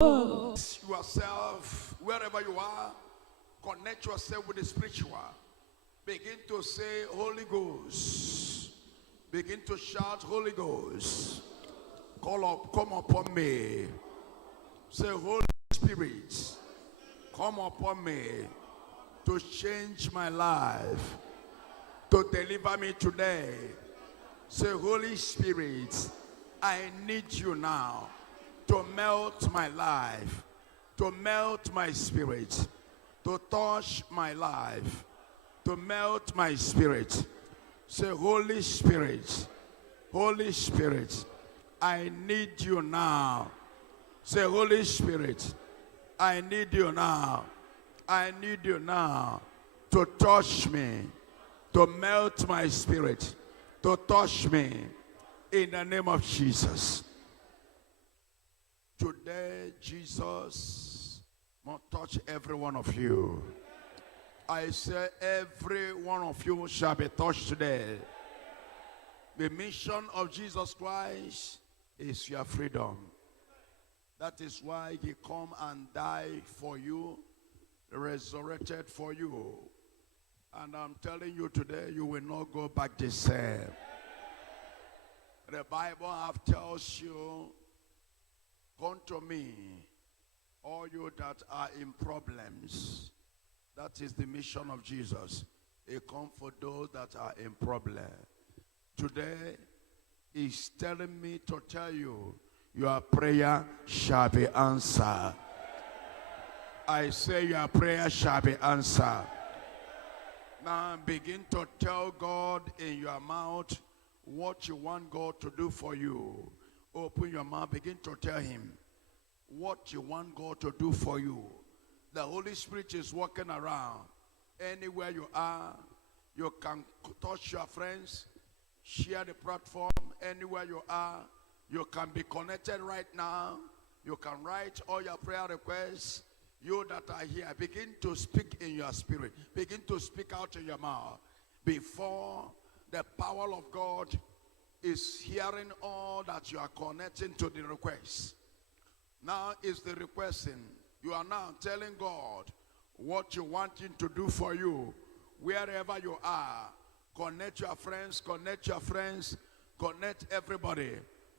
Yourself, wherever you are, connect yourself with the spiritual. Begin to say, Holy Ghost. Begin to shout, Holy Ghost. Come upon me. Say, Holy Spirit, come upon me to change my life, to deliver me today. Say, Holy Spirit, I need you now to melt my life, to melt my spirit, to touch my life, to melt my spirit. Say, Holy Spirit, I need you now. Say, Holy Spirit, I need you now. I need you now to touch me, to melt my spirit, to touch me in the name of Jesus. Today, Jesus must touch every one of you. I say every one of you shall be touched today. The mission of Jesus Christ is your freedom. That is why he come and died for you, resurrected for you. And I'm telling you today, you will not go back the same. The Bible have tells you, come to me, all you that are in problems. That is the mission of Jesus. He come for those that are in problem. Today, he's telling me to tell you, your prayer shall be answered. I say your prayer shall be answered. Now begin to tell God in your mouth what you want God to do for you. Open your mouth, begin to tell him what you want God to do for you. The Holy Spirit is walking around. Anywhere you are, you can touch your friends, share the platform. Anywhere you are, you can be connected right now. You can write all your prayer requests. You that are here, begin to speak in your spirit. Begin to speak out in your mouth. Before the power of God is hearing all that you are connecting to the request. Now is the requesting. You are now telling God what you want him to do for you. Wherever you are, connect your friends, connect everybody,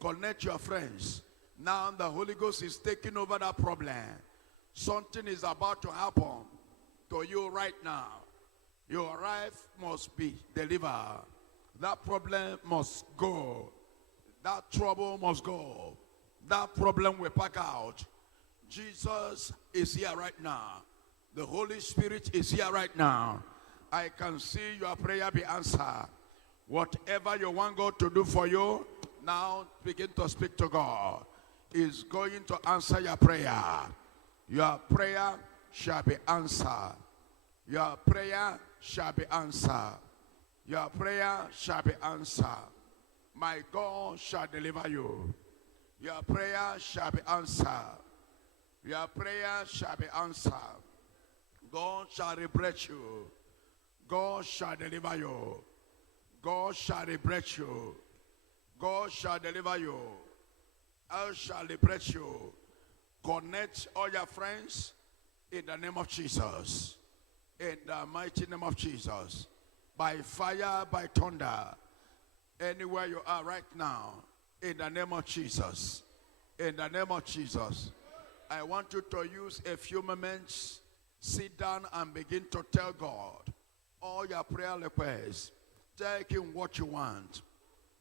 connect your friends. Now the Holy Ghost is taking over that problem. Something is about to happen to you right now. Your life must be delivered. That problem must go. That trouble must go. That problem will pack out. Jesus is here right now. The Holy Spirit is here right now. I can see your prayer be answered. Whatever you want God to do for you, now begin to speak to God. He's going to answer your prayer. Your prayer shall be answered. Your prayer shall be answered. Your prayer shall be answered. My God shall deliver you. Your prayer shall be answered. Your prayer shall be answered. God shall liberate you. God shall deliver you. God shall liberate you. God shall deliver you. I shall liberate you. Connect all your friends in the name of Jesus. In the mighty name of Jesus. By fire, by thunder. Anywhere you are right now. In the name of Jesus. In the name of Jesus. I want you to use a few moments. Sit down and begin to tell God all your prayer requests. Tell him what you want.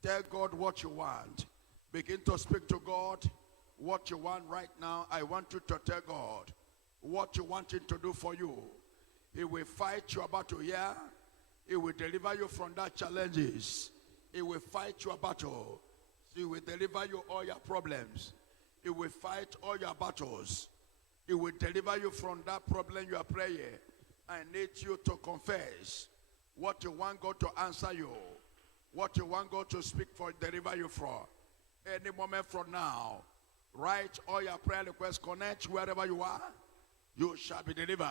Tell God what you want. Begin to speak to God what you want right now. I want you to tell God what you want him to do for you. He will fight your battle here. He will deliver you from that challenges. He will fight your battle. He will deliver you all your problems. He will fight all your battles. He will deliver you from that problem you are praying. I need you to confess what you want God to answer you. What you want God to speak for, deliver you from. Any moment from now, write all your prayer requests, connect wherever you are. You shall be delivered.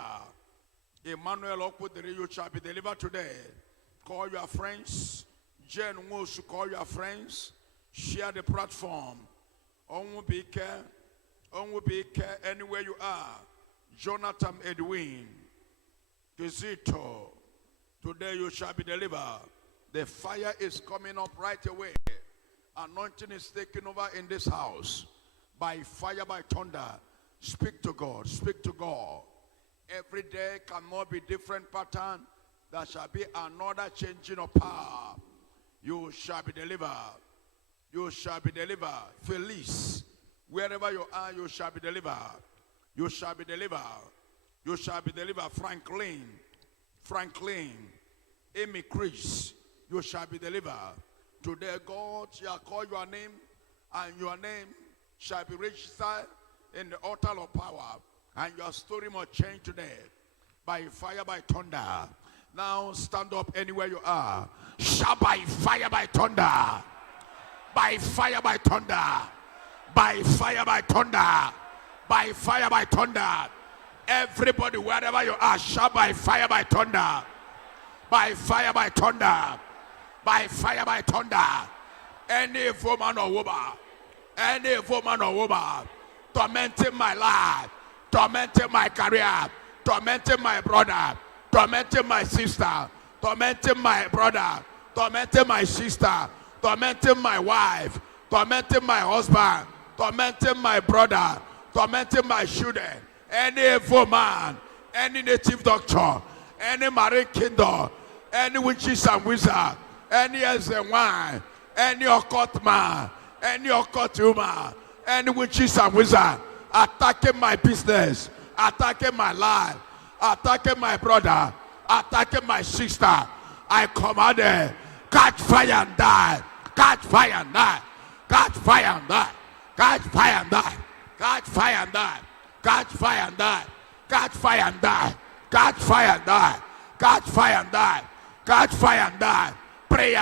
Emmanuel Okudiri, you shall be delivered today. Call your friends. Jen wants to call your friends. Share the platform. Onwubike, Onwubike, anywhere you are. Jonathan Edwin. Kizito. Today you shall be delivered. The fire is coming up right away. Anointing is taking over in this house. By fire, by thunder. Speak to God. Speak to God. Every day cannot be different pattern. There shall be another changing of power. You shall be delivered. You shall be delivered. Felice. Wherever you are, you shall be delivered. You shall be delivered. You shall be delivered. Franklin. Amy Chris. You shall be delivered. Today God shall call your name, and your name shall be registered in the altar of power, and your story must change today by fire, by thunder. Now stand up anywhere you are. Shout by fire, by thunder. By fire, by thunder. By fire, by thunder. By fire, by thunder. Everybody, wherever you are, shout by fire, by thunder. By fire, by thunder. By fire, by thunder. Any woman or woman, tormenting my life, tormenting my career, tormenting my brother, tormenting my sister, tormenting my brother, tormenting my sister, tormenting my wife, tormenting my husband, tormenting my brother, tormenting my children, any evil man, any native doctor, any married kingdom, any witches and wizards, any as a wine, any occult man, any occult woman, any witches and wizards attacking my business, attacking my life, attacking my brother, attacking my sister. I command them, catch fire and die, catch fire and die, catch fire and die, catch fire and die, catch fire and die, catch fire and die, catch fire and die, catch fire and die, catch fire and die, catch fire and die. Prayer,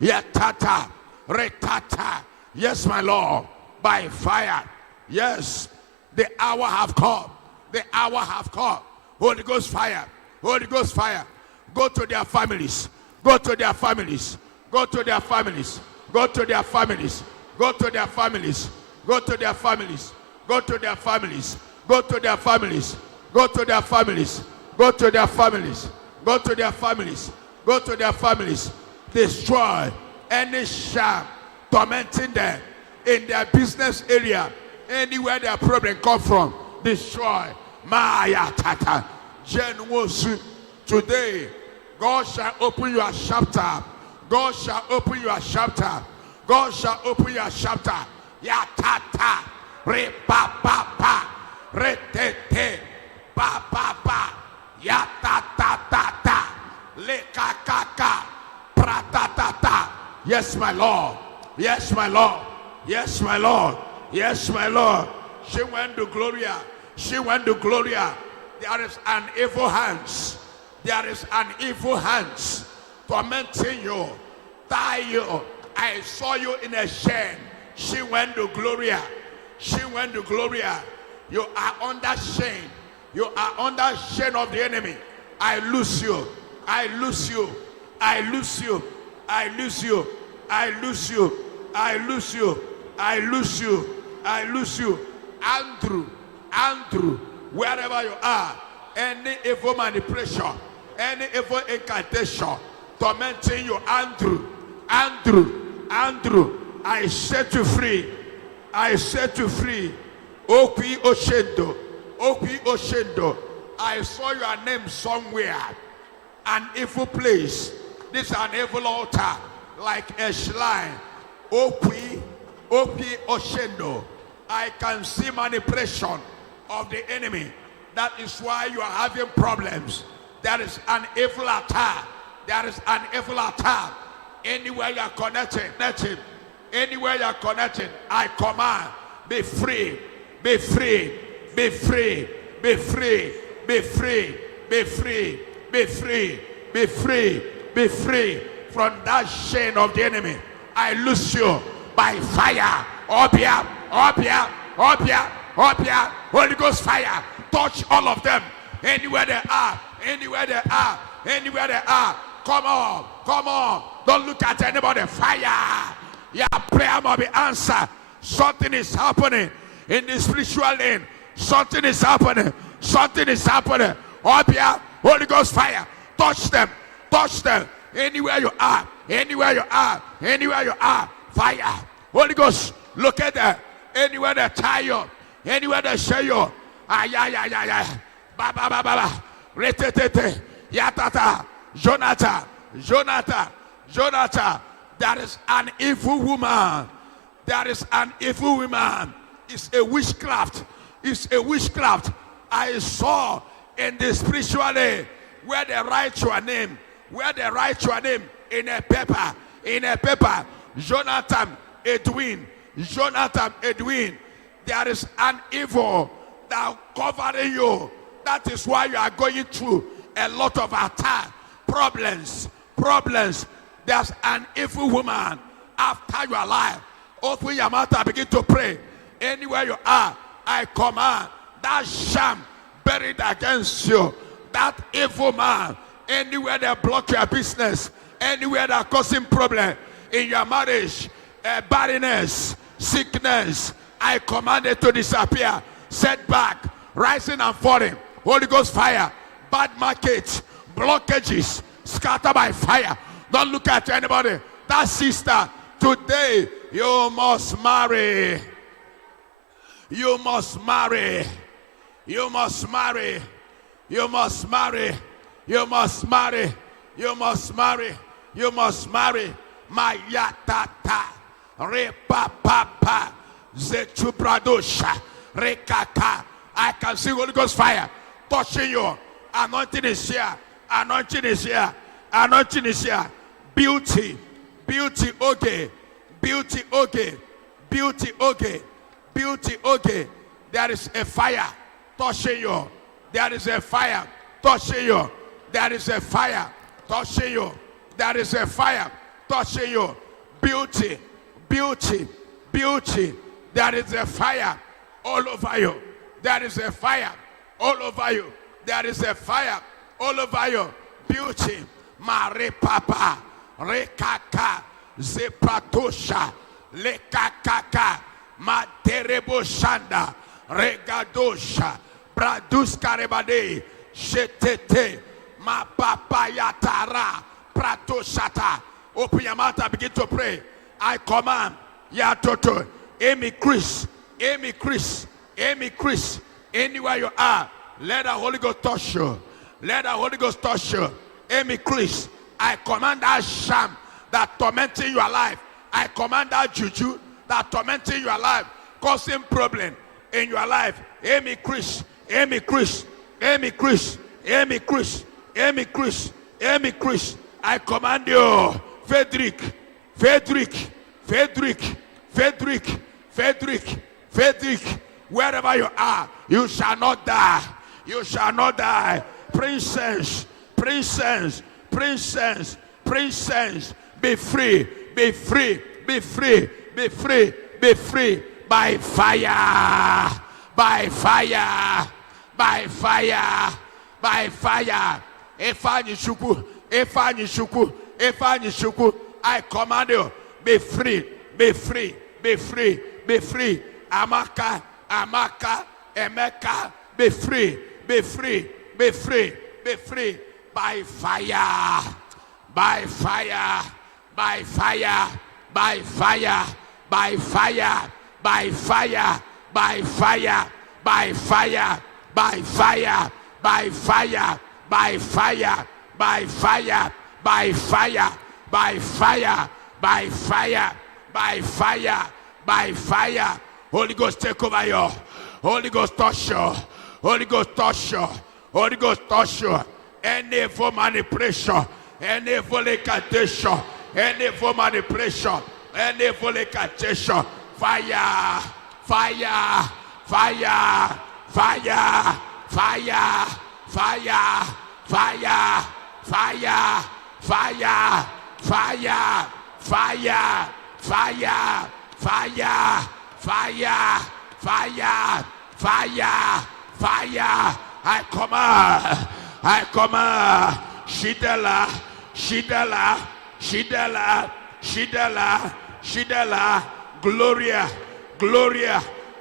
yatata, retata. Yes, my Lord, by fire. Yes, the hour have come. The hour have come. Holy Ghost fire. Holy Ghost fire. Go to their families. Go to their families. Go to their families. Go to their families. Go to their families. Go to their families. Go to their families. Go to their families. Go to their families. Go to their families. Go to their families. Go to their families. Destroy any sham tormenting them in their business area, anywhere their problem come from. Destroy. Maya tata. Today, God shall open your chapter. God shall open your chapter. God shall open your chapter. Ya tata. Re pa pa pa. Re te te. Pa pa pa. Ya ta ta ta ta. Le ka ka ka. Pra ta ta ta. Yes, my Lord. Yes, my Lord. Yes, my Lord. Yes, my Lord. She went to Gloria. She went to Gloria. There is an evil hands. There is an evil hands tormenting you, tie you. I saw you in a shame. She went to Gloria. She went to Gloria. You are under shame. You are under shame of the enemy. I lose you. I lose you. I lose you. I lose you. I lose you. I lose you. I lose you. I lose you. Andrew, wherever you are, any evil manipulation, any evil incantation tormenting you, Andrew, I set you free. I set you free. Okwi Oshendo. I saw your name somewhere. An evil place. This is an evil altar, like a shrine. Okwi Oshendo. I can see manipulation of the enemy. That is why you are having problems. There is an evil attack. There is an evil attack. Anywhere you are connected, anywhere you are connected, I command, be free, be free, be free, be free, be free, be free, be free, be free, be free from that chain of the enemy. I loose you by fire. Obia, Holy Ghost fire. Touch all of them. Anywhere they are, anywhere they are, anywhere they are. Come on. Don't look at anybody. Fire. Your prayer must be answered. Something is happening in the spiritual lane. Something is happening. Something is happening. Up here, Holy Ghost fire. Touch them. Touch them. Anywhere you are. Anywhere you are. Anywhere you are. Fire. Holy Ghost, look at them. Anywhere they tie you. Anywhere they show you. Ay. Ba ba ba ba ba. Retete. Yatata. Jonathan. There is an evil woman. There is an evil woman. It's a witchcraft. It's a witchcraft. I saw in the spiritual way where they write your name. Where they write your name in a paper. In a paper. Jonathan Edwin. There is an evil that covering you. That is why you are going through a lot of attack. Problems. There's an evil woman after your life. Open your mouth and begin to pray. Anywhere you are, I command that sham buried against you, that evil man, anywhere they block your business, anywhere they're causing problem in your marriage, barrenness, sickness, I command it to disappear. Setback, rising and falling, Holy Ghost fire, bad market, blockages, scatter by fire. Don't look at anybody. That sister, today you must marry. You must marry. You must marry. You must marry. You must marry. You must marry. You must marry. Mayatata. Repapapa. Zetubradosha. Rekaka. I can see Holy Ghost fire touching you. Anointing is here. Anointing is here. Anointing is here. Beauty. Beauty okay. Beauty okay. Beauty okay. Beauty okay. There is a fire touching you. There is a fire touching you. There is a fire touching you. There is a fire touching you. Beauty. Beauty. Beauty. There is a fire all over you. There is a fire all over you. There is a fire all over you. Beauty. Mare papa. Rekaka. Zepratosha. Lekakaka. Materebo shanda. Regadosha. Braduska rebade. Shetete. Ma papa yatara. Pratoshata. Open your mouth and begin to pray. I command. Yatoto. Amy Chris. Anywhere you are, let the Holy Ghost touch you. Let the Holy Ghost touch you. Amy Chris, I command that sham that tormenting your life. I command that juju that tormenting your life, causing problem in your life. Amy Chris. I command you, Frederick. Wherever you are, you shall not die. You shall not die. Princess, be free. By fire. Ifani shuku. I command you, be free. Amaka, Emeka, be free. By fire. Holy Ghost take over you. Holy Ghost touch you. Holy Ghost touch you. Holy Ghost touch you. Any evil manipulation, any evil incantation, any evil manipulation, any evil incantation, fire. I command. Shidela. Gloria.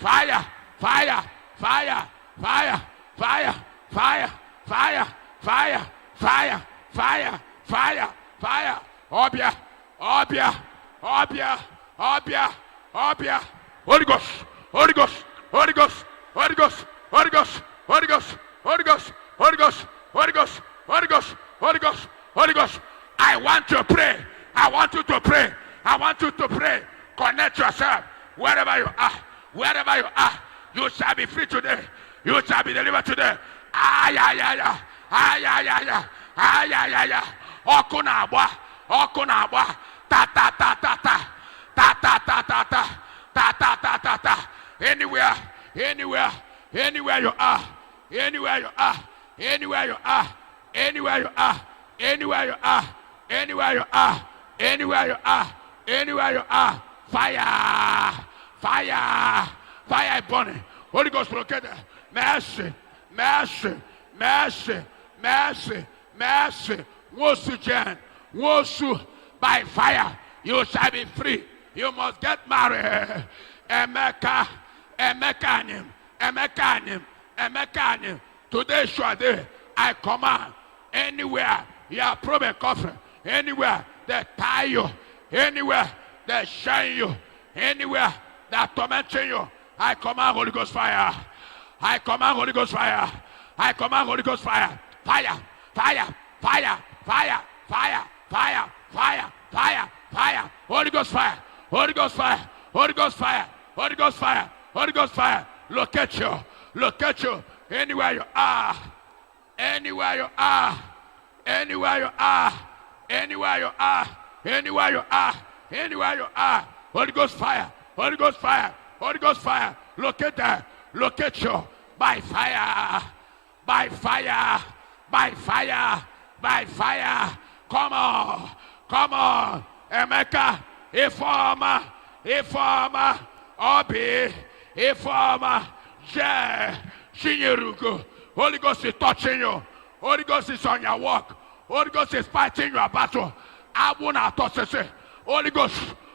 fire, fire, fire, fire, fire, fire, fire, fire, fire, fire, fire, fire. Obia, Obia, Obia, Obia, Obia. Holy Ghost, Holy Ghost, Holy Ghost, Holy Ghost, Holy Ghost, Holy Ghost, Holy Ghost, Holy Ghost, Holy Ghost, Holy Ghost, Holy Ghost, Holy Ghost. I want to pray. I want you to pray. I want you to pray. Connect yourself wherever you are. Wherever you are, you shall be free today. You shall be delivered today. Ay, ay, ay, ay, ay, ay, ay, ay, ay, ay, ay. Okuna abwa, okuna abwa. Ta ta ta ta ta, ta ta ta ta ta, ta ta ta ta ta. Anywhere, anywhere, anywhere you are, anywhere you are, anywhere you are, anywhere you are, anywhere you are, anywhere you are, anywhere you are, anywhere you are, fire, fire, fire burning. Holy Ghost blockade. Mercy, mercy, mercy, mercy, mercy. Wosu Wosu by fire. You shall be free. You must get married. Emeka, Emekanim, Emekanim, Emekanim. Today, sure day, I command anywhere you are probing coffin, anywhere they tie you, anywhere they shine you, anywhere they are tormenting you, I command Holy Ghost fire. I command Holy Ghost fire. I command Holy Ghost fire. Fire, fire, fire, fire, fire, fire, fire, fire, fire. Holy Ghost fire. Holy Ghost fire. Holy Ghost fire. Holy Ghost fire. Holy Ghost fire. Locate you. Locate you. Anywhere you are. Anywhere you are. Anywhere you are. Anywhere you are. Anywhere you are. Anywhere you are. Holy Ghost fire. Holy Ghost fire. Holy Ghost fire. Locate there. Locate you. By fire. By fire. By fire. By fire. Come on. Come on. Emeka. Informer. Informer. Obi. Informer. Je. Shinyerugo. Holy Ghost is touching you. Holy Ghost is on your walk. Holy Ghost is fighting your battle. Abuna tosese. Holy Ghost.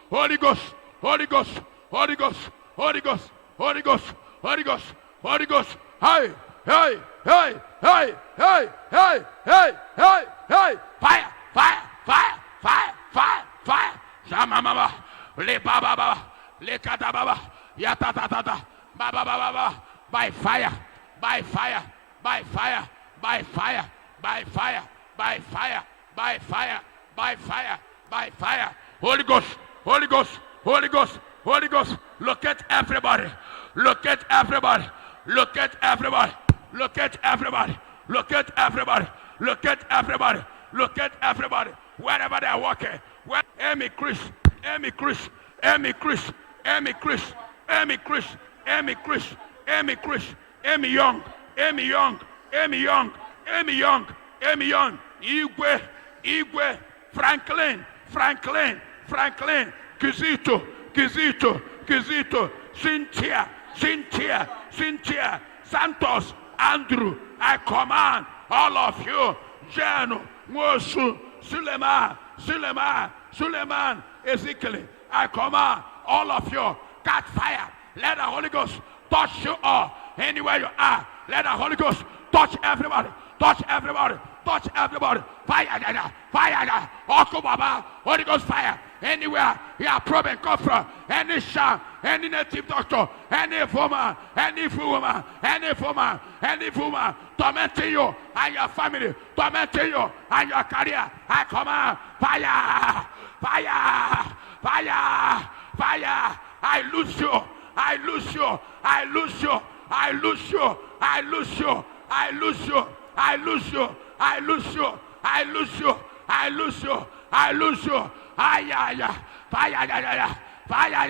Holy Ghost. Holy Ghost. Holy Ghost. Holy Ghost. Holy Ghost. Holy Ghost. Holy Ghost. Hey. Hey. Hey. Hey. Hey. Hey. Hey. Hey. Hey. Fire. Fire. Fire. Fire. Fire. Fire. Shama mama. Le baba baba. Le kata baba. Yata tata tata. Baba baba. By fire. By fire. By fire. By fire. By fire. By fire. By fire. By fire. By fire. Holy Ghost. Holy Ghost. Holy Ghost. Holy Ghost. Locate everybody. Locate everybody. Locate everybody. Locate everybody. Locate everybody. Locate everybody. Locate everybody. Wherever they are walking. Where Amy Chris. Amy Chris. Amy Chris. Amy Chris. Amy Chris. Amy Chris. Amy Chris. Amy Young. Amy Young. Amy Young. Amy Young. Amy Young. Igwe. Igwe. Franklin. Franklin. Franklin. Kizito. Kizito. Kizito. Cynthia. Cynthia. Cynthia. Santos. Andrew. I command all of you. Jano. Mosu. Suleiman. Suleiman. Suleiman. Ezekiel. I command all of you. Catch fire. Let the Holy Ghost touch you all. Anywhere you are. Let the Holy Ghost touch everybody. Touch everybody. Touch everybody. Fire. Fire. Okubaba. Holy Ghost fire. Anywhere you are probing come from. Any sham. Any native doctor. Any woman. Any woman. Any woman. Any woman. Tormenting you and your family. Tormenting you and your career. I command fire. Fire. Fire. Fire. I lose you. I lose you. I lose you. I lose you. I lose you. I lose you. I lose you. I lose you. I lose you. I lose you. I lose you. Fire. Fire. Fire.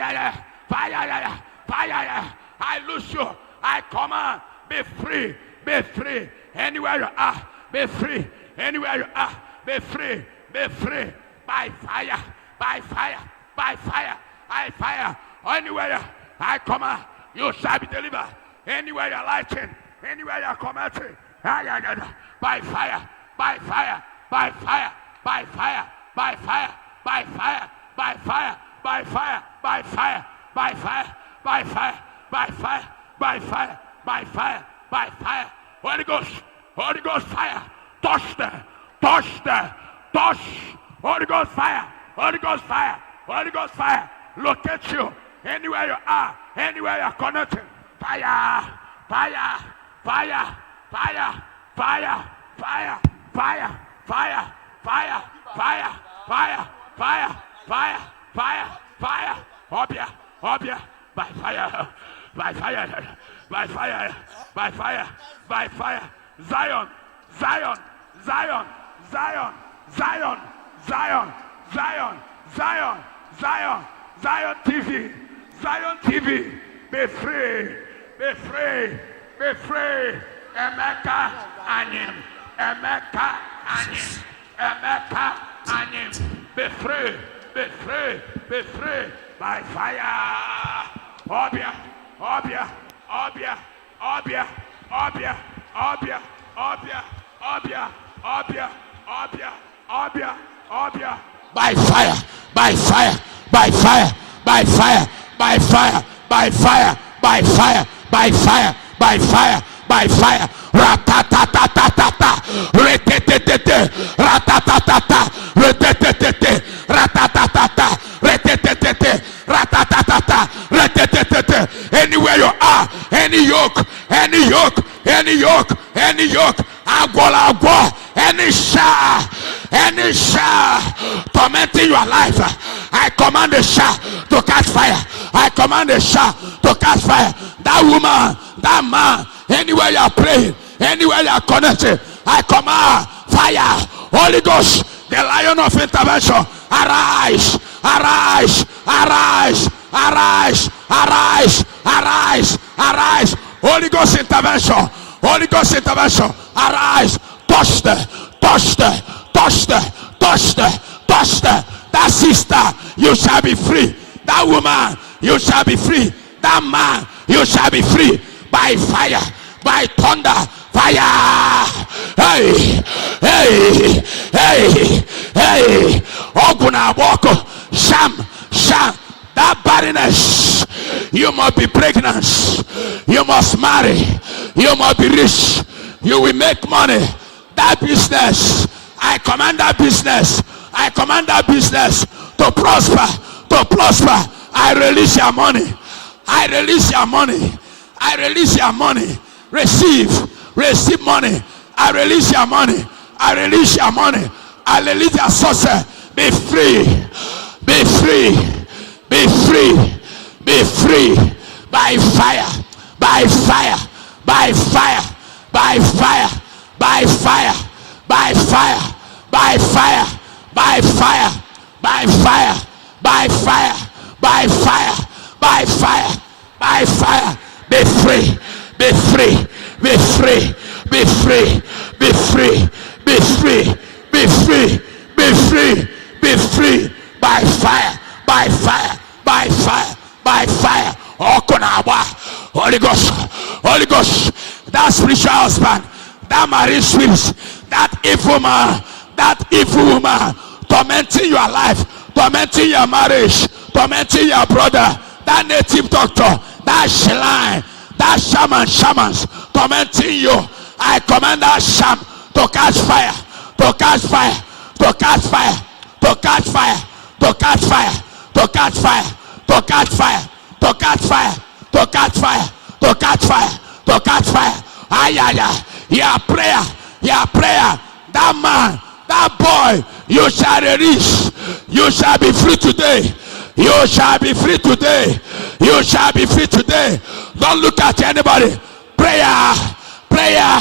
Fire. Fire. I lose you. I command. Be free. Be free. Anywhere you are. Be free. Anywhere you are. Be free. Be free. By fire. By fire. By fire. By fire. Anywhere I command. You shall be delivered. Anywhere you're lighting. Anywhere you're committing. By fire. By fire. By fire. By fire. By fire. By fire. By fire. By fire. By fire. By fire. By fire. by fire, by fire, by fire, by fire. Holy Ghost fire. Touch them, touch them, touch. Holy Ghost fire, Holy Ghost fire, Holy Ghost fire. Locate you anywhere you are, anywhere you are connected. Fire, fire, fire, fire, fire, fire, fire, fire, fire, fire, fire, fire, fire, fire, fire. Obia, obia, by fire, by fire, by fire, by fire, by fire. Zion, Zion, Zion, Zion, Zion, Zion, Zion, Zion, Zion, Zion TV, Zion TV. Be free, be free, be free. Emeka Anim, Emeka Anim, Emeka Anim. Be free, be free, be free by fire. Obia, obia, obia, obia, obia, obia, obia, obia, obia, obia, obia, obia. By fire, by fire, by fire, by fire, by fire, by fire, by fire, by fire, by fire, by fire. Ratatatatata, retetete, ratatatata, retetete, ratatatata, retetete, ratatatata, retetete. Anywhere you are, any yoke, any yoke, any yoke, any yoke, agwa, any shah tormenting your life, I command the shah to catch fire. I command the shah to catch fire. That woman, that man, anywhere you are praying, anywhere you are connected, I command fire. Holy Ghost, the lion of intervention, arise, arise, arise, arise, arise, arise, arise. Holy Ghost intervention, Holy Ghost intervention, arise, touch the, touch the, touch the, touch the, touch the. That sister, you shall be free. That woman, you shall be free. That man, you shall be free by fire, by thunder, fire. Hey, hey, hey, hey. Oguna Boko, Sham, that barrenness, you must be pregnant, you must marry, you must be rich, you will make money. That business, I command that business, I command that business to prosper, to prosper. I release your money, I release your money, I release your money. Receive money. I release your money, I release your money, I release your source. Be free, be free, be free, be free by fire, by fire, by fire, by fire, by fire, by fire, by fire, by fire, by fire, by fire, by fire, by fire, by fire. Be free, be free, be free, be free, be free, be free, be free, be free, be free by fire, by fire, by fire, by fire. Okonawa, Holy Ghost, Holy Ghost. That spiritual husband, that married spirit, that evil man, that evil woman, tormenting your life, tormenting your marriage, tormenting your brother, that native doctor, that shrine, that shamans, tormenting you. I command that sham to catch fire, to catch fire, to catch fire, to catch fire, to catch fire, to catch fire, to catch fire, to catch fire, to catch fire, to catch fire, to catch fire. Your prayer, your prayer. That man, that boy, you shall release. You shall be free today. You shall be free today. You shall be free today. Don't look at anybody. Prayer, prayer,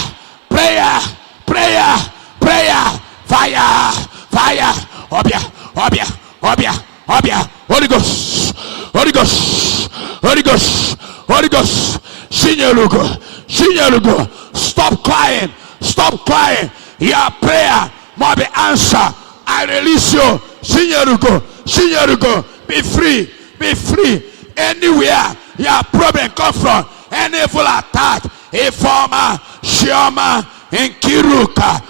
prayer, prayer, prayer. Fire, fire. Obia, obia, obia, obia. Holy Ghost, Holy Ghost, Holy Ghost, Holy Ghost. Shinyelugo, Shinyelugo. Stop crying, stop crying. Your prayer must be answered. I release you. Shinyelugo, Shinyelugo. Be free, be free. Anywhere your problem comes from, any evil attack, Informa, Shioma, Nkiruka,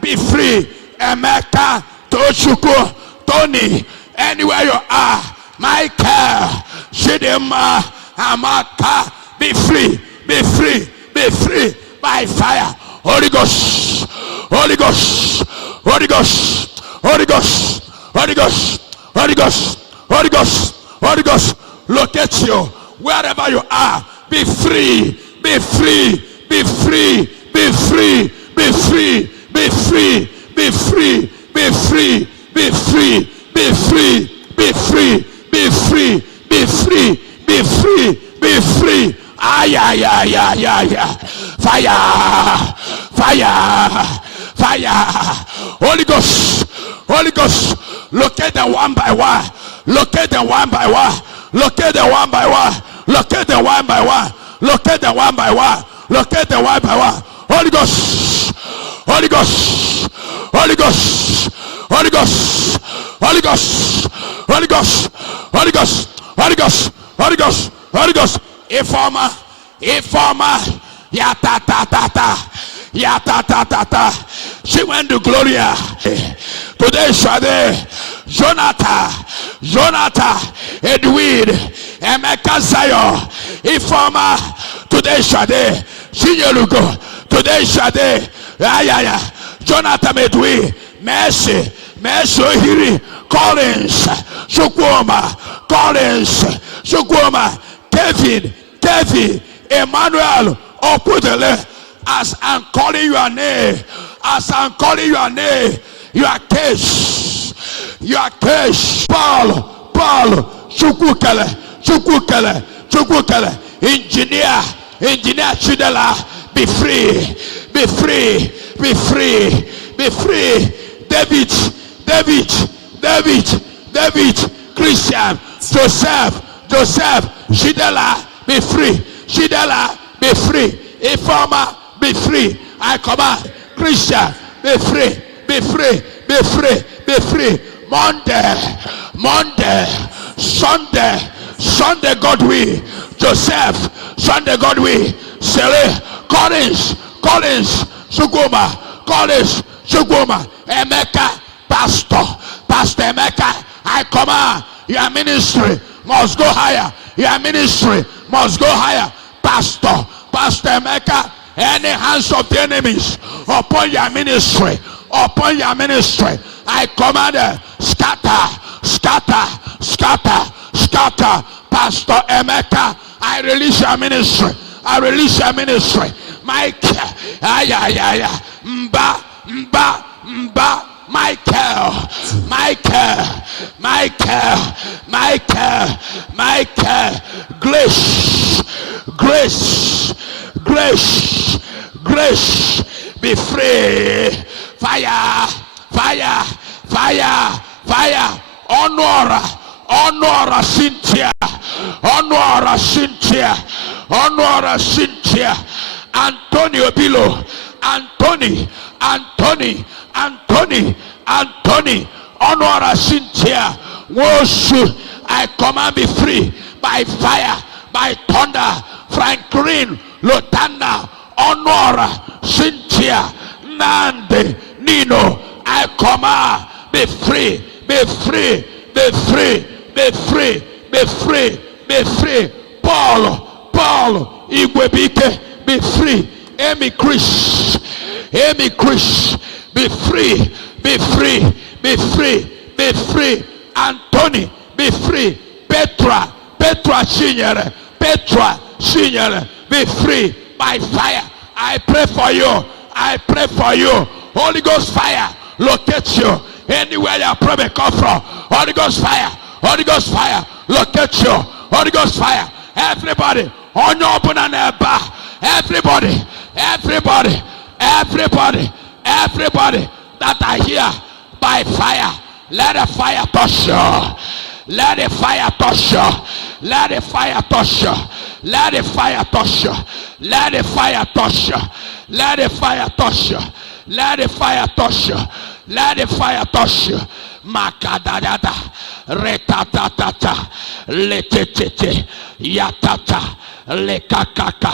be free. Emeka, Toshuko, Tony, anywhere you are, Michael, Shidema, Amaka, be free, be free, be free by fire. Holy Ghost, Holy Ghost, Holy Ghost, Holy Ghost, Holy Ghost, Holy Ghost, Holy Ghost, Holy Ghost, locate you wherever you are. Be free, be free, be free, be free, be free, be free, be free, be free, be free, be free, be free, be free, be free, be free, be free. Ay, ay, ay, ay, ay, ay. Fire, fire, fire. Holy Ghost, Holy Ghost, locate them one by one, locate them one by one, locate them one by one, locate them one by one, locate them one by one, locate them one by one. Holy Ghost, Holy Ghost, Holy Ghost, Holy Ghost, Holy Ghost, Holy Ghost, Holy Ghost, Holy Ghost, Holy Ghost, Holy Ghost. Informer, informer, ya ta ta ta ta, ya ta ta ta ta. She went to Gloria. Today, Shade, Jonathan, Edwin, Emeka Zayo, informer. Today, Shade, Shinyelugo. Today, Shade, Jonathan Edwin, Mercy, Ohiri, Collins, Shukwoma, Collins, Shukwoma, Kevin, Emmanuel, Opudele. As I'm calling your name, as I'm calling your name, your case, Paul, Chukukele, engineer Chidela, be free, be free, be free, be free. David, Christian, Joseph, Shidela, be free, be free, Informer, be free. I command, Christian, be free, be free, be free, be free. Monday, Sunday, Godwill, Joseph, Sunday, Godwill, Sele, Collins, Sugoma, Emeka, Pastor Emeka, I command, your ministry must go higher, your ministry must go higher. Pastor Emeka, any hands of the enemies upon your ministry, I command, scatter. Pastor Emeka, I release your ministry, Mike, Mba, Michael, grace, be free, fire, honor Cynthia, Antonio Bilo, Anthony, honor Cynthia, Wosu, I command be free by fire, by thunder. Franklin, Lotana, honor Cynthia, Nande, Nino, I command be free, be free, be free, be free, be free, be free. Paul, Igwebike, be free. Amy Chris, be free, be free, be free, be free. Anthony, be free. Petra Shinyere, be free by fire. I pray for you. Holy Ghost fire, locate you anywhere your problem come from. Holy Ghost fire, locate you. Holy Ghost fire, everybody on your open and bar. Everybody that are here by fire, let the fire touch you. Let the fire touch you. Let the fire touch you. Let the fire touch you. Let the fire touch you. Let the fire touch you. Let the fire touch you. Let the fire touch you. Makadadada, retatata, letete, yatata, lekakaka,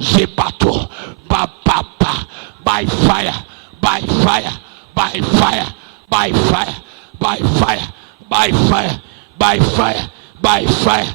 zibato, bababa, by fire, by fire, by fire, by fire, by fire, by fire, by fire, by fire,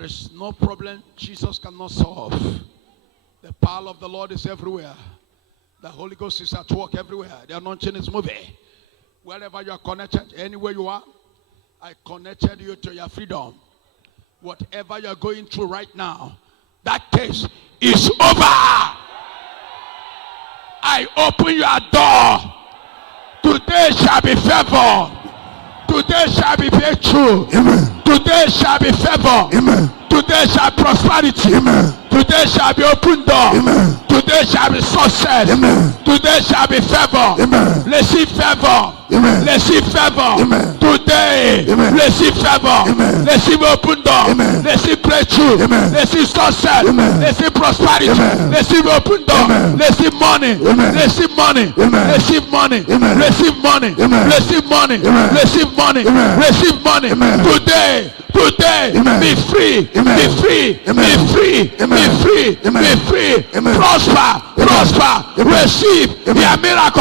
There is no problem Jesus cannot solve. The power of the Lord is everywhere. The Holy Ghost is at work everywhere. The anointing is moving. Wherever you are connected, anywhere you are, I connected you to your freedom. Whatever you are going through right now, that case is over. I open your door. Today shall be favor. Today shall be breakthrough. Amen. Today shall be favor. Amen. Today shall be prosperity. Amen. Today shall be open door. Amen. Today shall be success. Amen. Today shall be favor. Amen. Receive favor. Amen. Receive favor. Amen. Today, Amen. receive favor. Amen. Receive open door. Amen. Receive breakthrough. Amen. Receive success. Amen. Receive prosperity. Amen. Receive open door. Amen. Receive money. Amen. Receive money. Amen. Receive money. Amen. Receive money. Amen. Receive money. Amen. Receive money. Amen. Receive money. Amen. Today, Amen. be free. Amen. Be free. Amen. Be free. Amen. Be free. Amen. Be free. Amen. Prosper. Amen. Prosper. Amen. Receive Amen. your miracle.